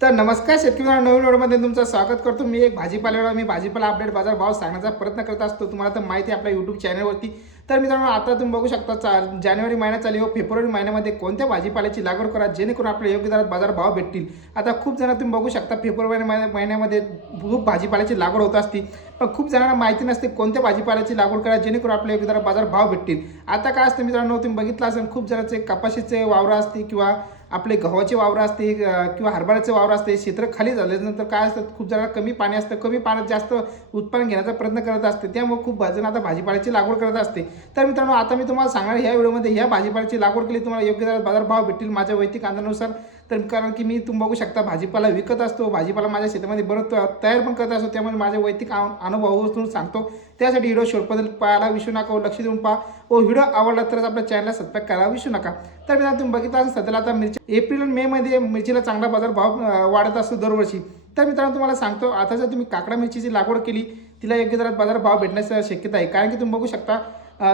तर नमस्कार शेतकरी मित्रांनो, नवीन व्हिडिओमध्ये तुमचं स्वागत करतो। मी एक भाजीपाल्यावर मी भाजीपाला अपडेट बाजार भाव सांगण्याचा प्रयत्न करत असतो। तुम्हाला तर माहिती आहे आपल्या यूट्यूब चॅनलवरती। तर मित्रांनो, आता तुम्ही बघू शकता जानेवारी महिना चालू आहे, फेब्रुवारी महिन्यामध्ये कोणत्या भाजीपाल्याची लागवड करा जेणेकरून आपल्या योग्य दरात बाजार भाव भेटतील। आता खूप जण तुम्ही बघू शकता फेब्रुवारी महिन्यामध्ये खूप भाजीपाल्याची लागवड होत असते, पण खूप जणांना माहिती नसते कोणत्या भाजीपाल्याची लागवड करा जेणेकरून आपल्या योग्य दरात बाजार भाव भेटतील। आता काय असतं मित्रांनो, तुम्ही बघितलं असेल खूप जणांचे कपाशीचे वावर असते किंवा आपले गव्हाचे वावर असते किंवा हरभऱ्याचे वावर असते, क्षेत्र खाली झाल्यानंतर काय असतं खूप जणांना कमी पाणी असतं, कमी पाण्यात जास्त उत्पादन घेण्याचा प्रयत्न करत असते, त्यामुळे खूप जण आता भाजीपाल्याची लागवड करत असते। तर मित्रांनो, आता मी तुम्हाला सांगणार ह्या व्हिडिओमध्ये ह्या भाजीपाल्याची लागवड केली तुम्हाला योग्य दरात बाजार भाव भेटतील माझ्या वैयक्तिक अंदाजानुसार। तर कारण की मी तुम्ही बघू शकता भाजीपाला विकत असतो, भाजीपाला माझ्या शेतामध्ये बरंच तयार पण करत असतो, त्यामुळे माझ्या वैयक्तिक अनुभवावरून सांगतो। त्यासाठी व्हिडिओ शेवटपर्यंत पाहायला विसरू नका, लक्ष देऊन पहा व व्हिडिओ आवडला तरच आपल्या चॅनलला सबस्क्राईब करायला विसरू नका। तर मित्रांनो, तुम्ही बघितलं असेल सध्याला आता मिरची एप्रिल आणि मे मध्ये मिरचीला चांगला बाजार भाव वाढत असतो दरवर्षी। तर मित्रांनो, तुम्हाला सांगतो आता जर तुम्ही काकडा मिरचीची लागवड केली तिला योग्य दरात बाजार भाव भेटण्याची शक्यता आहे, कारण की तुम्ही बघू शकता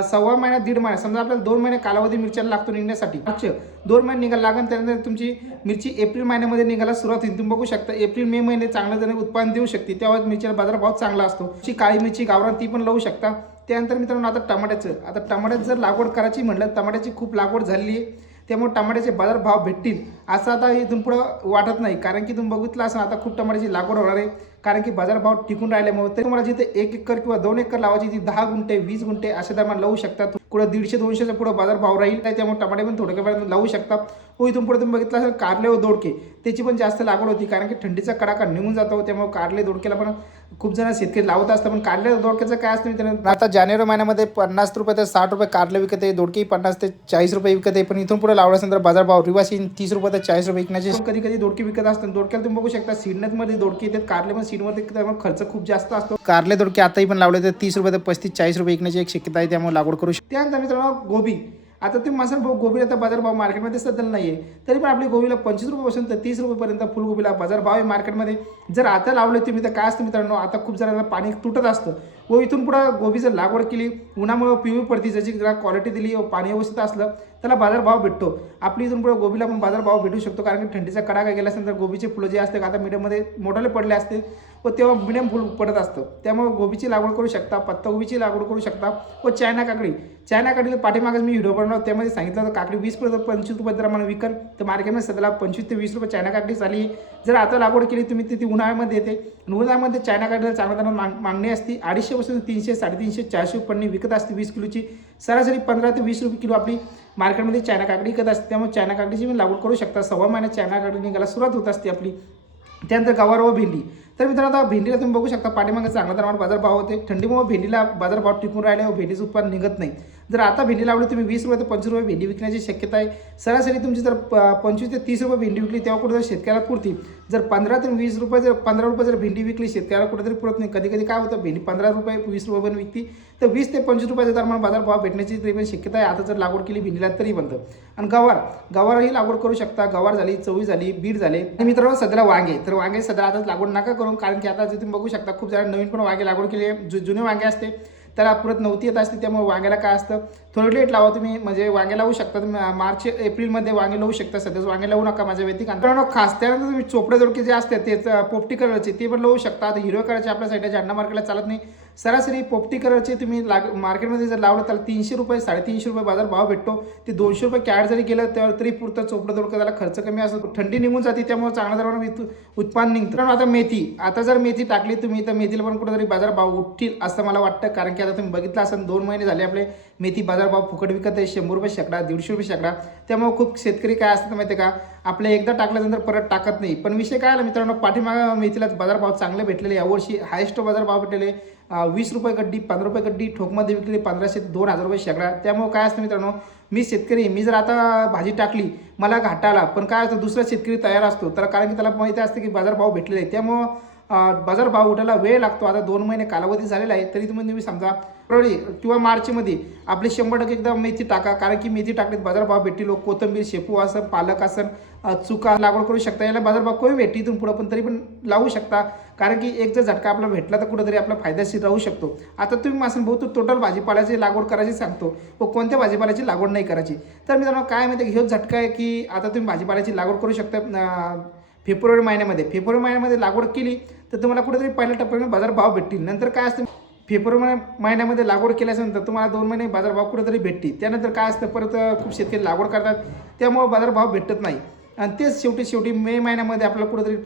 सव्वा महिना दीड महिना समजा आपल्याला 2 महिने कालावधी मिरच्याला लागतो निघण्यासाठी, 2 महिने निघायला लागून त्यानंतर तुमची मिरची एप्रिल महिन्यामध्ये निघायला सुरुवात होईल। तुम्ही बघू शकता एप्रिल मे महिने चांगलं जण उत्पादन देऊ शकते, तेव्हा मिरचीला बाजार भाव चांगला असतो। काळी मिरची गावरान ती पण लावू शकता। त्यानंतर मित्रांनो, आता टमाट्याचं जर लागवड करायची म्हटलं, टमाट्याची खूप लागवड झालेली आहे, त्यामुळे टमाट्याचे बाजार भाव भेटतील असं आता इथून पुढं वाटत नाही, कारण की तुम्ही बघितलं असं आता खूप टमाट्याची लागवड होणार आहे, कारण की बाजारभाव टिकून राहिल्यामुळे। तर तुम्हाला जिथे 1 एकर किंवा 2 एकर लावायची ती 10 गुंठे 20 गुंठे अशा दरम्यान लावू शकता, पुढे 150-200च्या पुढे बाजारभाव राहील, त्यामुळे टमाटे पण थोडक्यापर्यंत लावू शकता। व इथून पुढे तुम्ही बघितलं असेल कारले व दोडके त्याची पण जास्त लागवड होती, कारण की थंडीचा कडाका निघून जातो, त्यामुळे कारले दोडकेला पण खूप जण शेतकरी लावत असतात। पण कारले दोडक्याचं काय असतं मित्रांनो, आता जानेवारी महिन्यामध्ये 50 रुपये ते 60 रुपये कारले विकत आहे, दोडके 50 ते 40 रुपये विकत आहे, पण इथून पुढे लावल्यानंतर बाजारभाव रिवासी 30 रुपये ते 40 रुपये विकण्याचे कधी कधी दोडके विकत असतात। दोडक्याला तुम्ही बघू शकता सीडनेटमध्ये दोडके येतात, कारले पण सीडमध्ये खर्च खूप जास्त असतो। कारले दोडके आताही पण लावले तर 30 रुपये ते 35-40 रुपये विकण्याची एक शक्यता आहे, त्यामुळे लागवड करू शकतो। त्यानंतर मित्रांनो, गोबी आता तुम्ही मसाला भाऊ गोबी आता बाजारभाव मार्केटमध्ये सध्या नाही आहे, तरी पण आपली गोबीला 25 रुपयापासून तर 30 रुपयेपर्यंत फुलगोबीला बाजारभाव आहे मार्केटमध्ये। जर आता लावले तुम्ही तर काय असतं मित्रांनो, आता खूप जणांना पाणी तुटत असतं व इथून पुढे गोबी जर लागवड केली उन्हामुळे पिवळी पडती, जशी जरा क्वालिटी दिली व पाणी व्यवस्थित असलं त्याला बाजारभाव भेटतो। आपली इथून पुढे गोबीला पण बाजारभाव भेटू शकतो, कारण की थंडीचा कडाका गेल्यानंतर गोबीचे फुलं जे असते आता मीडियममध्ये मोठाले पडले असते व तेव्हा मिडियम फुल पडत असतं, त्यामुळे गोबीची लागवड करू शकता, पत्तागोबीची लागवड करू शकता व चायना काकडीला पाठीमागच मी व्हिडिओ बनवला त्यामध्ये सांगितलं तर काकडी 20-25 रुपये दराने विकल, तर मार्केटमध्ये सध्याला 25 ते 20 रुपये चायना काकडी झाली। जर आता लागवड केली तुम्ही ती उन्हाळ्यामध्ये येते, उन्हाळ्यामध्ये चायना काकडीला चांगल्या दराने मागणी असते, 250 पासून 300, 350, 400 पन्नी विकत असते 20 किलोची, सरासरी 15 ते 20 रुपये किलो आपली मार्केटमध्ये चायना काकडी विकत असते, त्यामुळे चायना काकडीची मी लागवड करू शकता। सव्वा महिन्यात चायना काकडी निघायला सुरुवात होत असते आपली। त्यानंतर गवार व भेंडी, तर मित्रांनो आता भेंडीला तुम्ही बघू शकता पाठीमागे चांगल्या प्रमाणात बाजारभाव होते, थंडीमुळे भेंडीला बाजारभाव टिकून राहिले व भेंडीचं उत्पादन निघत नाही। जर आता भेंडी लावली तुम्ही 20 रुपये ते 25 रुपये भेंडी विकण्याची शक्यता आहे, सरासरी तुमची जर 25 ते 30 रुपये भेंडी विकली तेव्हा कुठेतरी शेतकऱ्याला पुरती। जर 15 ते 20 रुपये जर 15 रुपये जर भेंडी विकली शेतकऱ्याला कुठेतरी पुरत नाही, कधी कधी काय होतं भेंडी 15 रुपये 20 रुपये पण विकती, तर 20 ते 25 रुपयाच्या दरम्यान बाजारभाव भेटण्याची तरी पण शक्यता आहे आता जर लागवड केली भेंडीला तरी बनतं। आणि गवारही लागवड करू शकता, गवार झाली, चवळी झाली, बीट झाले। आणि मित्रांनो सध्याला वांगे, तर वांगे सध्या आता लागवड नका करून, कारण की आता जे तुम्ही बघू शकता खूप जण नवीन पण वांगे लागवड केली आहे, जुने वांगे असते त्याला परत नव्हती येत असते, त्यामुळे वांग्याला काय असतं थोडं लेट लावा तुम्ही, म्हणजे वांगे लावू शकता तुम्ही मार्च एप्रिलमध्ये वांगे लावू शकता, सध्याच वांगे लावू नका माझ्या व्यतिरिक्त। मित्रांनो खास त्यानंतर तुम्ही चोपडे दोडके जे असते तेच पोपटी कलरचे ते पण लावू शकता। आता हिरव्या कलरचे आपल्या साईडला अण्णा मार्केटला चालत नाही, सरासरी पोपटी कलरचे तुम्ही मार्केटमध्ये जर लावलं तर 300 रुपये 350 रुपये बाजार भाव भेटतो, ते 200 रुपये कॅरेट जरी गेलं तर तरी पुरतं चोपडं दोडकं, त्याला खर्च कमी असतो, थंडी निघून जाते, त्यामुळे चांगल्या दराने उत्पादन निघतं। आता मेथी, आता जर मेथी टाकली तुम्ही तर मेथीला पण कुठेतरी बाजार भाव उठतील असं मला वाटतं, कारण की आता तुम्ही बघितलं असं 2 महिने झाले आपले मेथी बाजारभाव फुकट विकत आहे, 100 रुपये शेकडा 150 रुपये शेकडा, त्यामुळे खूप शेतकरी काय असतात माहिती आहे का, आपल्या एकदा टाकल्यानंतर परत टाकत नाही। पण विषय काय आला मित्रांनो, पाठीमागा मेथीला बाजारभाव चांगले भेटलेले, यावर्षी हायेस्ट बाजारभाव भेटलेले 20 रुपये गड्डी, 15 रुपये गड्डी, ठोकमध्ये विकली 1500 ते 2000 रुपये शेकडा। त्यामुळे काय असतं मित्रांनो, मी शेतकरी, मी जर आता भाजी टाकली मला घाटा आला, पण काय असतं दुसरा शेतकरी तयार असतो, तर कारण की त्याला माहिती असते की बाजारभाव भेटलेले आहे, त्यामुळं बाजारभाव उठायला वेळ लागतो। आता 2 महिने कालावधी झालेला आहे, तरी तुम्ही समजा फेब्रुवारी किंवा मार्चमध्ये आपली 100% एकदा मेथी टाका, कारण की मेथी टाकलीत बाजारभाव भेटतील। कोथिंबीर, शेपू असं, पालक असं, चुका लागवड करू शकता, याला बाजारभाव कमी भेटतील इथून पुढं, पण तरी पण लावू शकता, कारण की एक जर झटका आपला भेटला तर कुठेतरी आपला फायदेशीर राहू शकतो। आता तुम्ही मासन भाऊ टोटल भाजीपाल्याची लागवड करायची सांगतो व कोणत्या भाजीपाल्याची लागवड नाही करायची, तर मित्रांनो काय माहिती आहे, ह्यो झटका आहे की आता तुम्ही भाजीपाल्याची लागवड करू शकता फेब्रुवारी महिन्यामध्ये लागवड केली तर तुम्हाला कुठेतरी पहिल्या टप्प्याने बाजारभाव भेटतील. नंतर काय असतं, फेब्रुवारी महिन्यामध्ये लागवड केल्यानंतर तुम्हाला 2 महिने बाजारभाव कुठेतरी भेटतील. त्यानंतर काय असतं, परत खूप शेतकरी लागवड करतात, त्यामुळे बाजारभाव भेटत नाही. आणि तेच शेवटी मे महिन्यामध्ये आपल्याला कुठेतरी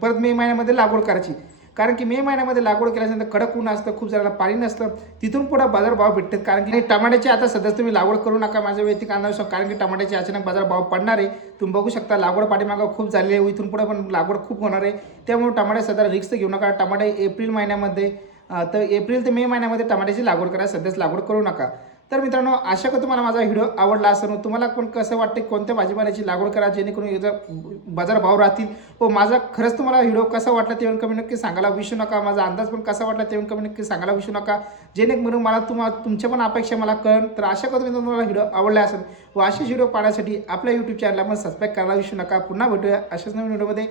परत मे महिन्यामध्ये लागवड करायची. कारण की मे महिन्यामध्ये लागवड केल्यानंतर कडक ऊन असतं, खूप जणांना पाणी नसतं, तिथून पुढे बाजारभाव भेटतात. कारण की टमाट्याची आता सध्या तुम्ही लागवड करू नका माझ्या वैयक्तिक अंदाज, कारण की टमाट्याचे अचानक बाजारभाव पडणार आहे. तुम्ही बघू शकता लागवड पाठीमागं खूप झालेली आहे, इथून पुढे पण लागवड खूप होणार आहे. त्यामुळे टमाटे सध्या रिस्क घेऊ नका. टमाटे एप्रिल महिन्यामध्ये तर एप्रिल ते मे महिन्यामध्ये टमाट्याची लागवड करा, सध्याच लागवड करू नका. तर मित्रांनो, आशा करतो तुम्हाला माझा व्हिडिओ आवडला असेल. तुम्हाला पण कसं वाटते, कोणत्या भाजीपाल्याची लागवड करा जेणेकरून याचा बाजारभाव राहतील. व माझा खरंच तुम्हाला व्हिडिओ कसा वाटला ते कमेंट नक्की सांगायला विसरू नका. माझा अंदाज पण कसा वाटला ते कमेंट नक्की सांगायला विसरू नका, जेणेकरून मला तुमच्या पण अपेक्षा मला कळेल. तर आशा करतो मी तुम्हाला व्हिडिओ आवडला असेल व असेच व्हिडिओ पाहण्यासाठी आपल्या यूट्यूब चॅनलला पण सबस्क्राईब करायला विसरू नका. पुन्हा भेटूया अशाच नवीन व्हिडिओमध्ये.